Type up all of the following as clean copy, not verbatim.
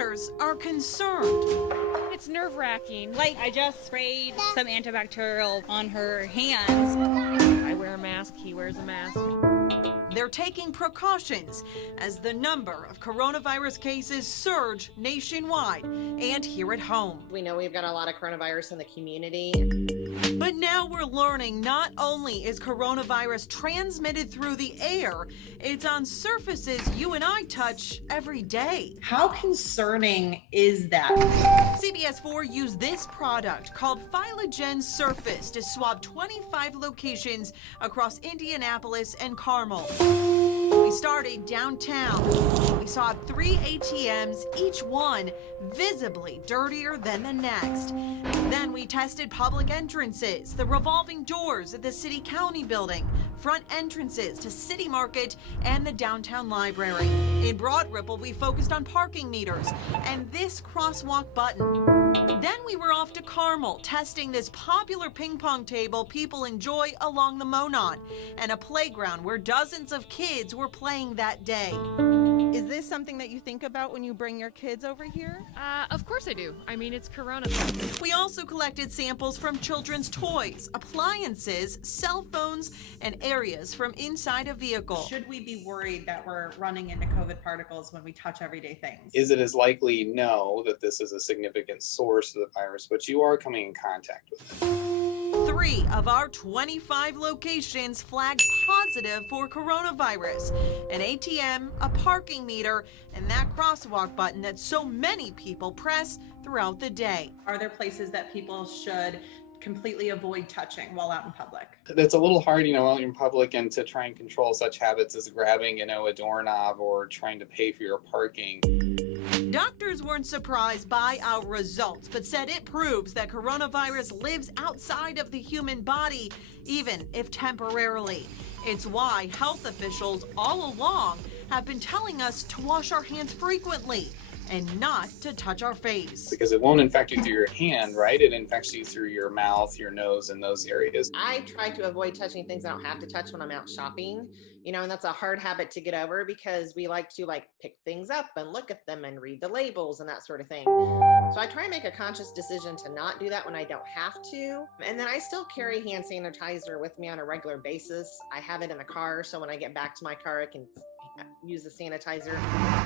teachers are concerned. It's nerve-wracking. Like, I just sprayed some antibacterial on her hands. I wear a mask, he wears a mask. They're taking precautions as the number of coronavirus cases surge nationwide and here at home. We know we've got a lot of coronavirus in the community. But now we're learning not only is coronavirus transmitted through the air, it's on surfaces you and I touch every day. How concerning is that? CBS 4 used this product called Phylogen Surface to swab 25 locations across Indianapolis and Carmel. We started downtown. We saw 3 ATMs, each one visibly dirtier than the next. Then we tested public entrances, the revolving doors at the City County building, front entrances to City Market and the downtown library. In Broad Ripple, we focused on parking meters and this crosswalk button. Then we were off to Carmel, testing this popular ping pong table people enjoy along the Monon and a playground where dozens of kids were playing that day. Is this something that you think about when you bring your kids over here? Of course I do. I mean, it's Corona. We also collected samples from children's toys, appliances, cell phones, and areas from inside a vehicle. Should we be worried that we're running into COVID particles when we touch everyday things? Is it as likely? No, that this is a significant source of the virus, but you are coming in contact with it. 3 of our 25 locations flagged positive for coronavirus. An ATM, a parking meter, and that crosswalk button that so many people press throughout the day. Are there places that people should completely avoid touching while out in public? That's a little hard, out in public, and to try and control such habits as grabbing, a doorknob or trying to pay for your parking. Doctors weren't surprised by our results, but said it proves that coronavirus lives outside of the human body, even if temporarily. It's why health officials all along have been telling us to wash our hands frequently and not to touch our face. Because it won't infect you through your hand, right? It infects you through your mouth, your nose, and those areas. I try to avoid touching things I don't have to touch when I'm out shopping, and that's a hard habit to get over because we like to pick things up and look at them and read the labels and that sort of thing. So I try and make a conscious decision to not do that when I don't have to. And then I still carry hand sanitizer with me on a regular basis. I have it in the car, so when I get back to my car, I can use the sanitizer.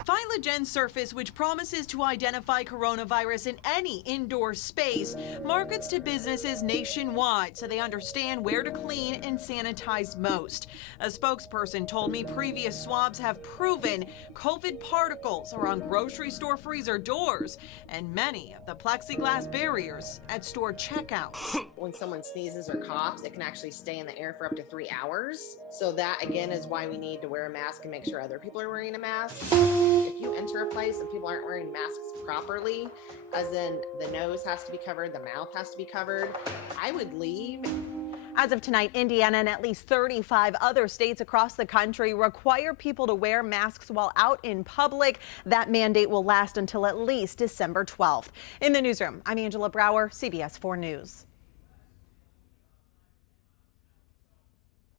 Phylogen Surface, which promises to identify coronavirus in any indoor space, markets to businesses nationwide so they understand where to clean and sanitize most. A spokesperson told me previous swabs have proven COVID particles are on grocery store freezer doors and many of the plexiglass barriers at store checkout. When someone sneezes or coughs, it can actually stay in the air for up to 3 hours. So that, again, is why we need to wear a mask and make sure other people are wearing a mask. If you enter a place and people aren't wearing masks properly, as in the nose has to be covered, the mouth has to be covered, I would leave. As of tonight, Indiana and at least 35 other states across the country require people to wear masks while out in public. That mandate will last until at least December 12th. In the newsroom, I'm Angela Brower, CBS 4 News.